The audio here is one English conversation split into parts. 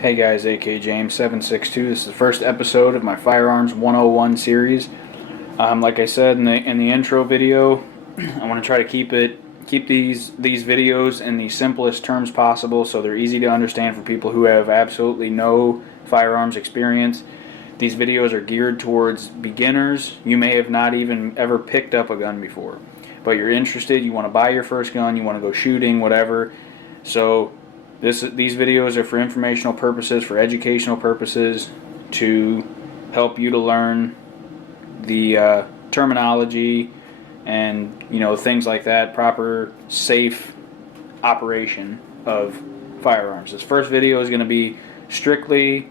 Hey guys, AK James 762. This is the first episode of my Firearms 101 series. Like I said in the intro video, I want to try to keep these videos in the simplest terms possible, so they're easy to understand for people who have absolutely no firearms experience. These videos are geared towards beginners. You may have not even ever picked up a gun before, but you're interested. You want to buy your first gun. You want to go shooting, whatever. So these videos are for informational purposes, for educational purposes, to help you to learn the terminology and things like that, proper safe operation of firearms. This first video is going to be strictly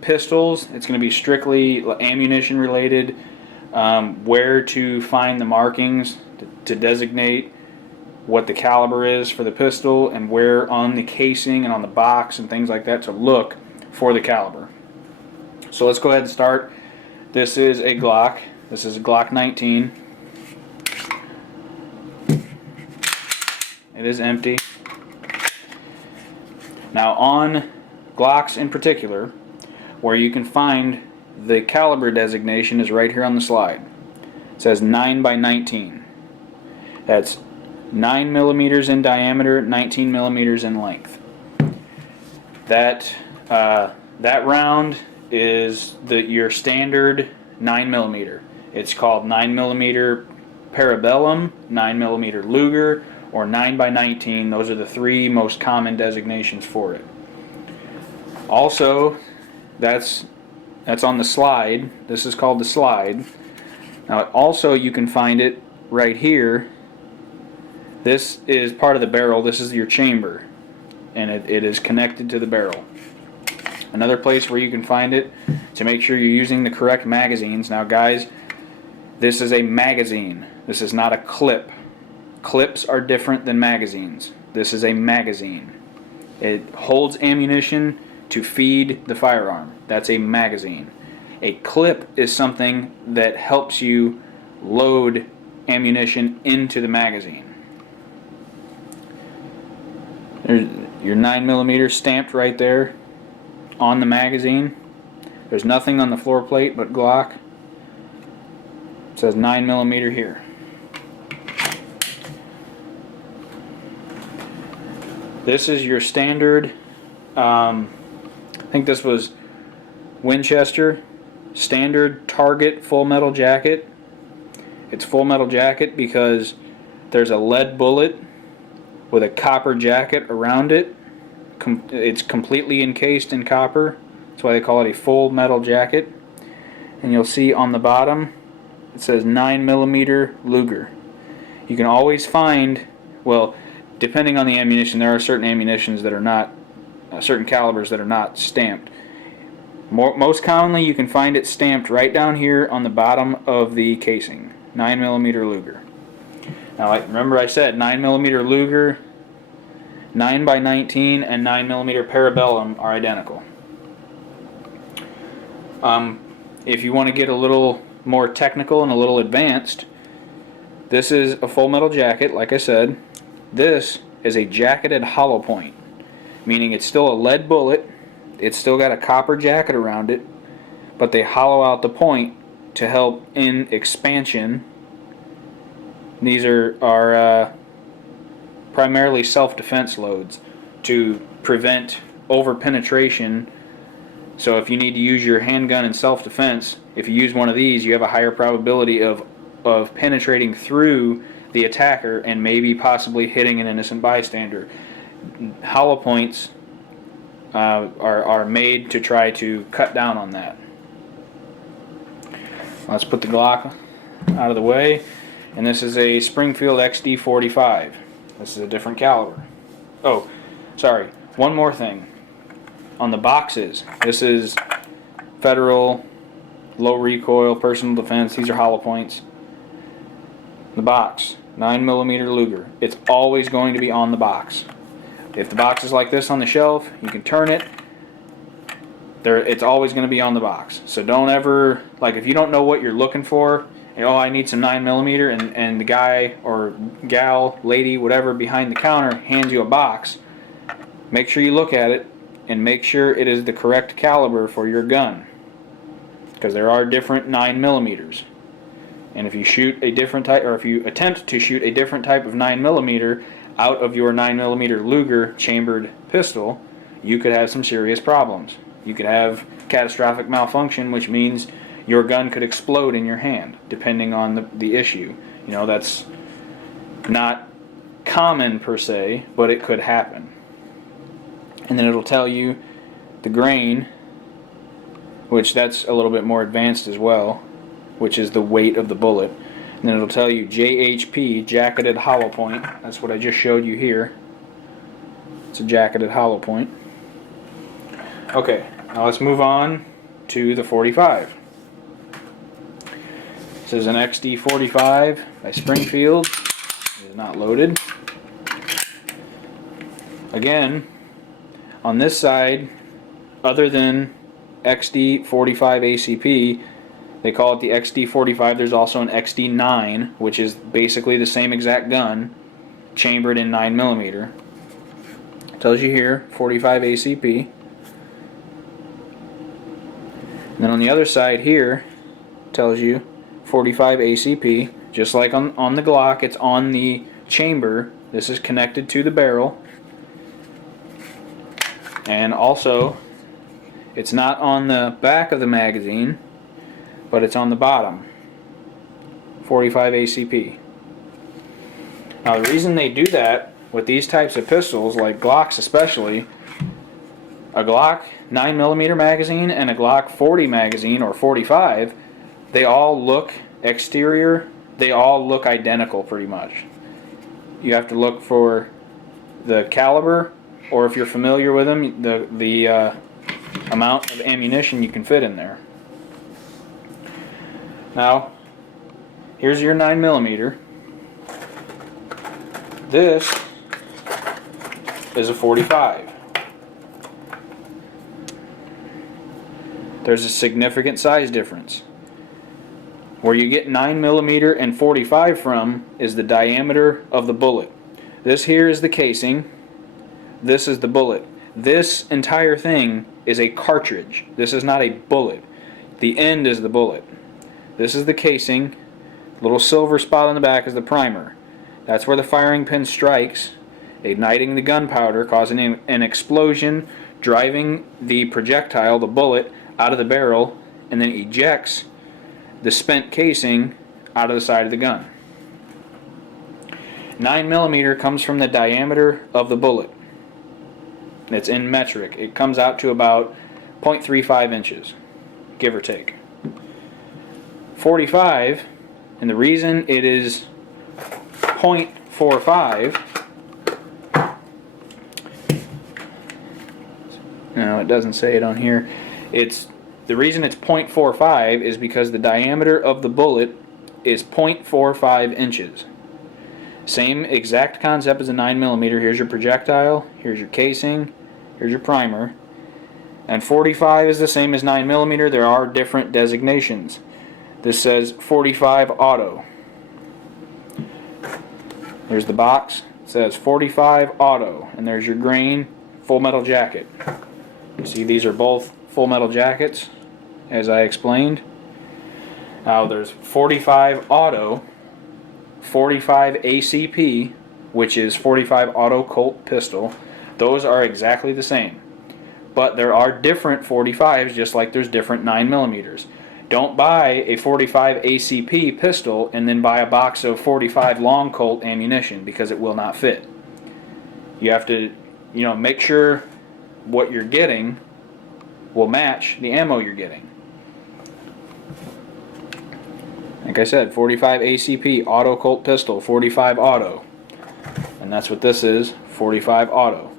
pistols. It's going to be strictly ammunition related, where to find the markings to designate what the caliber is for the pistol, and where on the casing and on the box and things like that to look for the caliber. So let's go ahead and start. This is a Glock. This is a Glock 19. It is empty. Now on Glocks in particular, where you can find the caliber designation is right here on the slide. It says 9x19. That's 9 millimeters in diameter, 19 millimeters in length. That round is your standard 9 millimeter. It's called 9 millimeter Parabellum, 9 millimeter Luger, or 9x19. Those are the three most common designations for it. Also, that's on the slide. This is called the slide. Now, also you can find it right here. This is part of the barrel. This is your chamber, and it is connected to the barrel. Another place where you can find it, to make sure you're using the correct magazines. Now guys, this is a magazine. This is not a clip. Clips are different than magazines. This is a magazine. It holds ammunition to feed the firearm. That's a magazine. A clip is something that helps you load ammunition into the magazine. There's your 9mm stamped right there on the magazine. There's nothing on the floor plate but Glock. It says 9mm here. This is your standard, I think this was Winchester, standard target full metal jacket. It's full metal jacket because there's a lead bullet with a copper jacket around it. It's completely encased in copper. That's why they call it a full metal jacket. And you'll see on the bottom it says 9mm Luger. You can always find, well, depending on the ammunition, there are certain ammunitions that are not, certain calibers that are not stamped. Most commonly you can find it stamped right down here on the bottom of the casing. 9mm Luger. Now, remember I said 9mm Luger, 9x19, and 9mm Parabellum are identical. If you want to get a little more technical and a little advanced, this is a full metal jacket, like I said. This is a jacketed hollow point, meaning it's still a lead bullet. It's still got a copper jacket around it, but they hollow out the point to help in expansion. These are primarily self-defense loads to prevent over-penetration. So if you need to use your handgun in self-defense, if you use one of these, you have a higher probability of penetrating through the attacker and maybe possibly hitting an innocent bystander. Hollow points are made to try to cut down on that. Let's put the Glock out of the way. And this is a Springfield XD45. This is a different caliber. Oh, sorry. One more thing. On the boxes, this is federal, low recoil, personal defense. These are hollow points. The box, 9mm Luger. It's always going to be on the box. If the box is like this on the shelf, you can turn it. It's always going to be on the box. So don't ever, like, if you don't know what you're looking for, oh, I need some 9mm, and the guy or gal, lady, whatever, behind the counter hands you a box, make sure you look at it. and make sure it is the correct caliber for your gun, because there are different 9mm. And if you shoot a different type, or if you attempt to shoot a different type of 9mm out of your 9mm Luger chambered pistol, you could have some serious problems. You could have catastrophic malfunction, which means your gun could explode in your hand, depending on the issue. You know, that's not common per se, but it could happen. And then it'll tell you the grain, which that's a little bit more advanced as well, which is the weight of the bullet. And then it'll tell you JHP, jacketed hollow point. That's what I just showed you here. It's a jacketed hollow point. Okay, now let's move on to the 45. This is an XD45 by Springfield. It is not loaded. Again, on this side, other than XD45 ACP, they call it the XD45. There's also an XD9, which is basically the same exact gun, chambered in 9mm. It tells you here, 45 ACP. And then on the other side here, it tells you 45 ACP. Just like on the Glock, it's on the chamber. This is connected to the barrel. And also, it's not on the back of the magazine, but it's on the bottom. 45 ACP. Now the reason they do that with these types of pistols, like Glocks especially, a Glock 9mm magazine and a Glock 40 magazine, or 45, they all look exterior, they all look identical pretty much. You have to look for the caliber, or if you're familiar with them, the amount of ammunition you can fit in there. Now, here's your 9mm. This is a 45. There's a significant size difference. Where you get 9mm and 45 from is the diameter of the bullet. This here is the casing. This is the bullet. This entire thing is a cartridge. This is not a bullet. The end is the bullet. This is the casing. Little silver spot on the back is the primer. That's where the firing pin strikes, igniting the gunpowder, causing an explosion, driving the projectile, the bullet, out of the barrel, and then ejects the spent casing out of the side of the gun. 9mm comes from the diameter of the bullet. It's in metric. It comes out to about 0.35 inches, give or take. 45, and the reason it is 0.45, no, it doesn't say it on here. The reason it's 0.45 is because the diameter of the bullet is 0.45 inches. Same exact concept as a 9mm. Here's your projectile, here's your casing, here's your primer. And 45 is the same as 9mm. There are different designations. This says 45 auto. There's the box. It says 45 auto. And there's your grain full metal jacket. You see, these are both full metal jackets, as I explained. Now there's 45 auto, 45 ACP, which is 45 auto Colt pistol. Those are exactly the same. But there are different 45s, just like there's different 9mm. Don't buy a 45 ACP pistol and then buy a box of 45 long Colt ammunition, because it will not fit. You have to, make sure what you're getting will match the ammo you're getting. Like I said, 45 ACP auto Colt pistol, 45 auto. And that's what this is, 45 auto.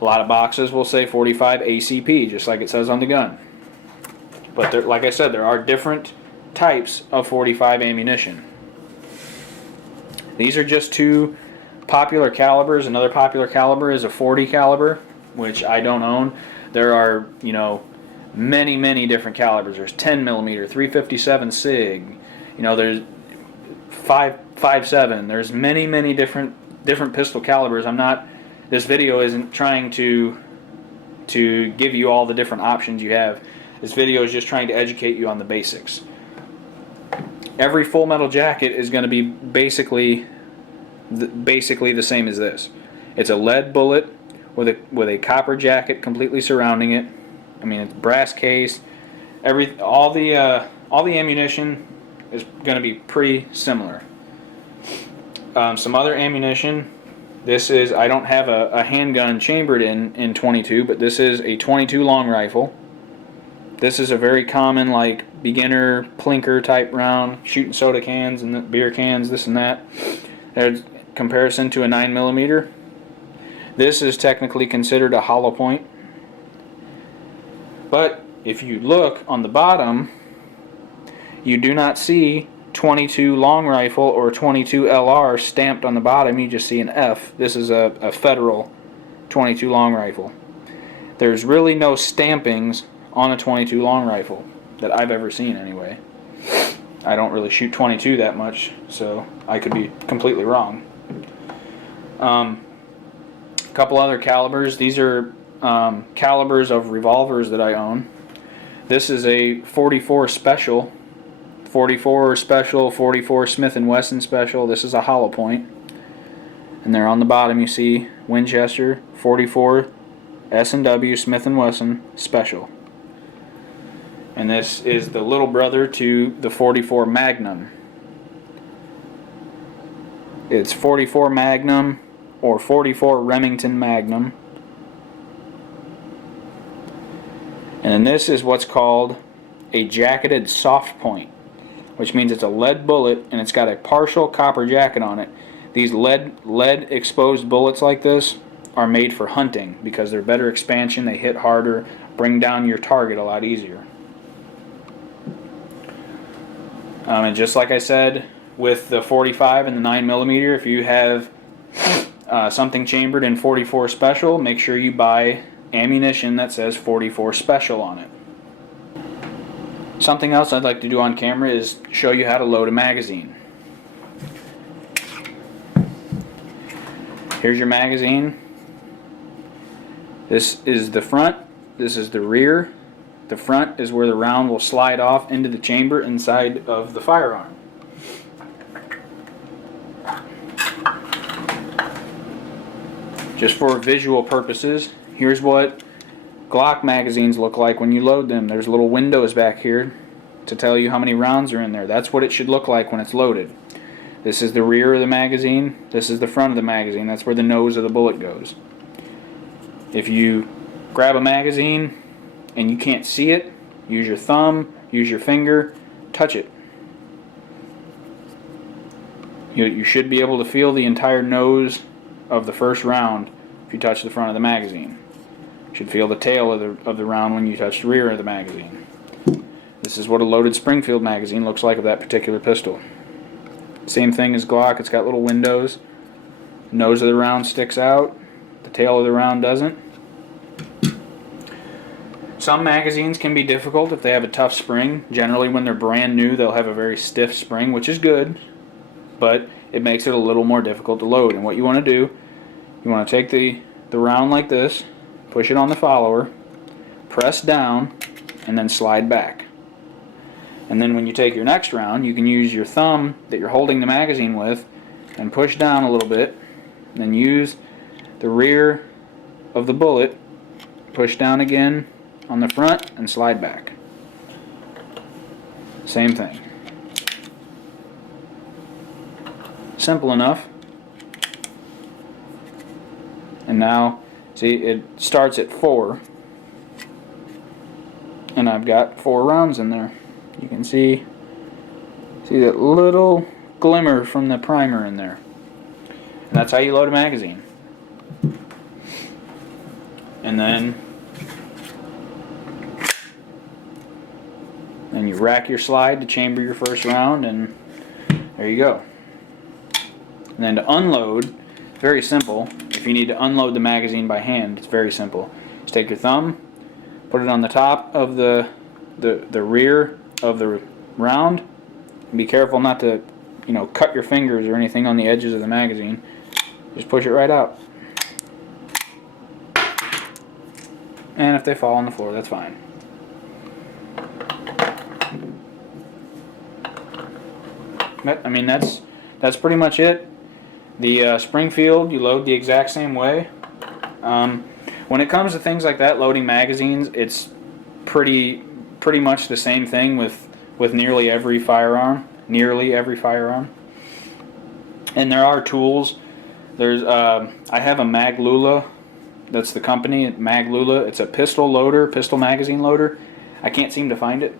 A lot of boxes will say 45 ACP, just like it says on the gun. But there, like I said, there are different types of 45 ammunition. These are just two popular calibers. Another popular caliber is a 40 caliber, which I don't own. There are, many different calibers. There's 10mm, 357 SIG. There's 5.57. There's many different pistol calibers. This video isn't trying to to give you all the different options you have. This video is just trying to educate you on the basics. Every full metal jacket is going to be basically the same as this. It's a lead bullet with a copper jacket completely surrounding it. I mean, it's brass case. All the ammunition is going to be pretty similar. Some other ammunition. This is, I don't have a handgun chambered in 22, but this is a 22 long rifle. This is a very common, like, beginner plinker type round, shooting soda cans and beer cans, this and that. There's comparison to a 9mm. This is technically considered a hollow point. But if you look on the bottom, you do not see 22 long rifle or 22 LR stamped on the bottom. You just see an F. This is a federal 22 long rifle. There's really no stampings on a 22 long rifle that I've ever seen anyway. I don't really shoot 22 that much, so I could be completely wrong. A couple other calibers. These are calibers of revolvers that I own. This is a 44 special, 44 special, 44 Smith & Wesson special. This is a hollow point. And there on the bottom you see Winchester 44 S&W Smith & Wesson special. And this is the little brother to the 44 Magnum. It's 44 Magnum or 44 Remington Magnum. And then this is what's called a jacketed soft point, which means it's a lead bullet and it's got a partial copper jacket on it. These lead exposed bullets like this are made for hunting because they're better expansion, they hit harder, bring down your target a lot easier. And just like I said with the 45 and the 9mm, if you have something chambered in 44 special, make sure you buy ammunition that says 44 special on it. Something else I'd like to do on camera is show you how to load a magazine. Here's your magazine. This is the front, this is the rear. The front is where the round will slide off into the chamber inside of the firearm. Just for visual purposes, here's what Glock magazines look like when you load them. There's little windows back here to tell you how many rounds are in there. That's what it should look like when it's loaded. This is the rear of the magazine. This is the front of the magazine. That's where the nose of the bullet goes. If you grab a magazine and you can't see it, use your thumb, use your finger, touch it. You should be able to feel the entire nose of the first round if you touch the front of the magazine. You should feel the tail of the round when you touch the rear of the magazine. This is what a loaded Springfield magazine looks like of that particular pistol. Same thing as Glock, it's got little windows. Nose of the round sticks out, the tail of the round doesn't. Some magazines can be difficult if they have a tough spring. Generally when they're brand new they'll have a very stiff spring, which is good, but it makes it a little more difficult to load. And what you want to do, you want to take the round like this, push it on the follower, press down, and then slide back. And then when you take your next round, you can use your thumb that you're holding the magazine with and push down a little bit, and then use the rear of the bullet, push down again on the front, and slide back. Same thing. Simple enough. And now, see, it starts at 4. And I've got 4 rounds in there. You can see that little glimmer from the primer in there. And that's how you load a magazine. And then you rack your slide to chamber your first round, and there you go. And then to unload, it's very simple. If you need to unload the magazine by hand, it's very simple. Just take your thumb, put it on the top of the rear of the round, and be careful not to, cut your fingers or anything on the edges of the magazine. Just push it right out. And if they fall on the floor, that's fine. But, I mean, that's pretty much it. The Springfield, you load the exact same way. When it comes to things like that, loading magazines, it's pretty much the same thing with nearly every firearm. And there are tools. There's I have a Maglula. That's the company, Maglula. It's a pistol magazine loader. I can't seem to find it,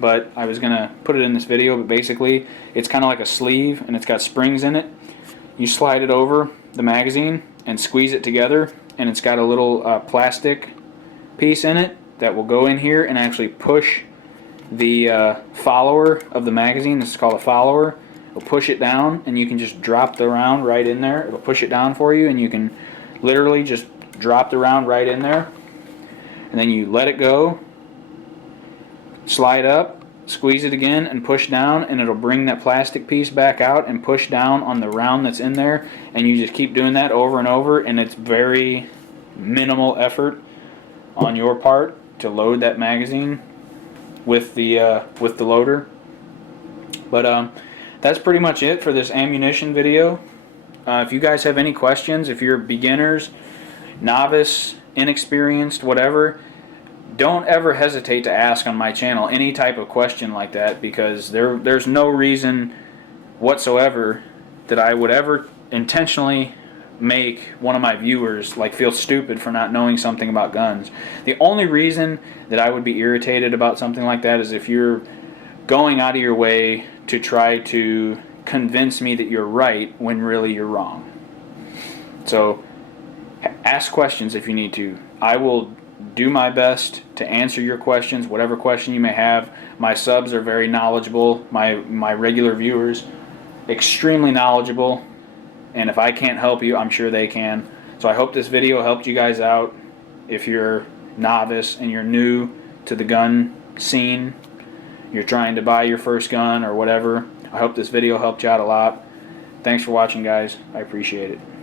but I was gonna put it in this video. But basically, it's kind of like a sleeve, and it's got springs in it. You slide it over the magazine and squeeze it together, and it's got a little plastic piece in it that will go in here and actually push the follower of the magazine. This is called a follower. It'll push it down, and you can just drop the round right in there. It'll push it down for you, and you can literally just drop the round right in there. And then you let it go, slide up, squeeze it again, and push down, and it'll bring that plastic piece back out and push down on the round that's in there. And you just keep doing that over and over, and it's very minimal effort on your part to load that magazine with the loader. But that's pretty much it for this ammunition video. If you guys have any questions, if you're beginners, novice, inexperienced, whatever, don't ever hesitate to ask on my channel any type of question like that, because there's no reason whatsoever that I would ever intentionally make one of my viewers like feel stupid for not knowing something about guns. The only reason that I would be irritated about something like that is if you're going out of your way to try to convince me that you're right when really you're wrong. So ask questions if you need to. I will do my best to answer your questions, whatever question you may have. My subs are very knowledgeable. My regular viewers, extremely knowledgeable. And if I can't help you, I'm sure they can. So I hope this video helped you guys out. If you're novice and you're new to the gun scene, you're trying to buy your first gun or whatever, I hope this video helped you out a lot. Thanks for watching, guys. I appreciate it.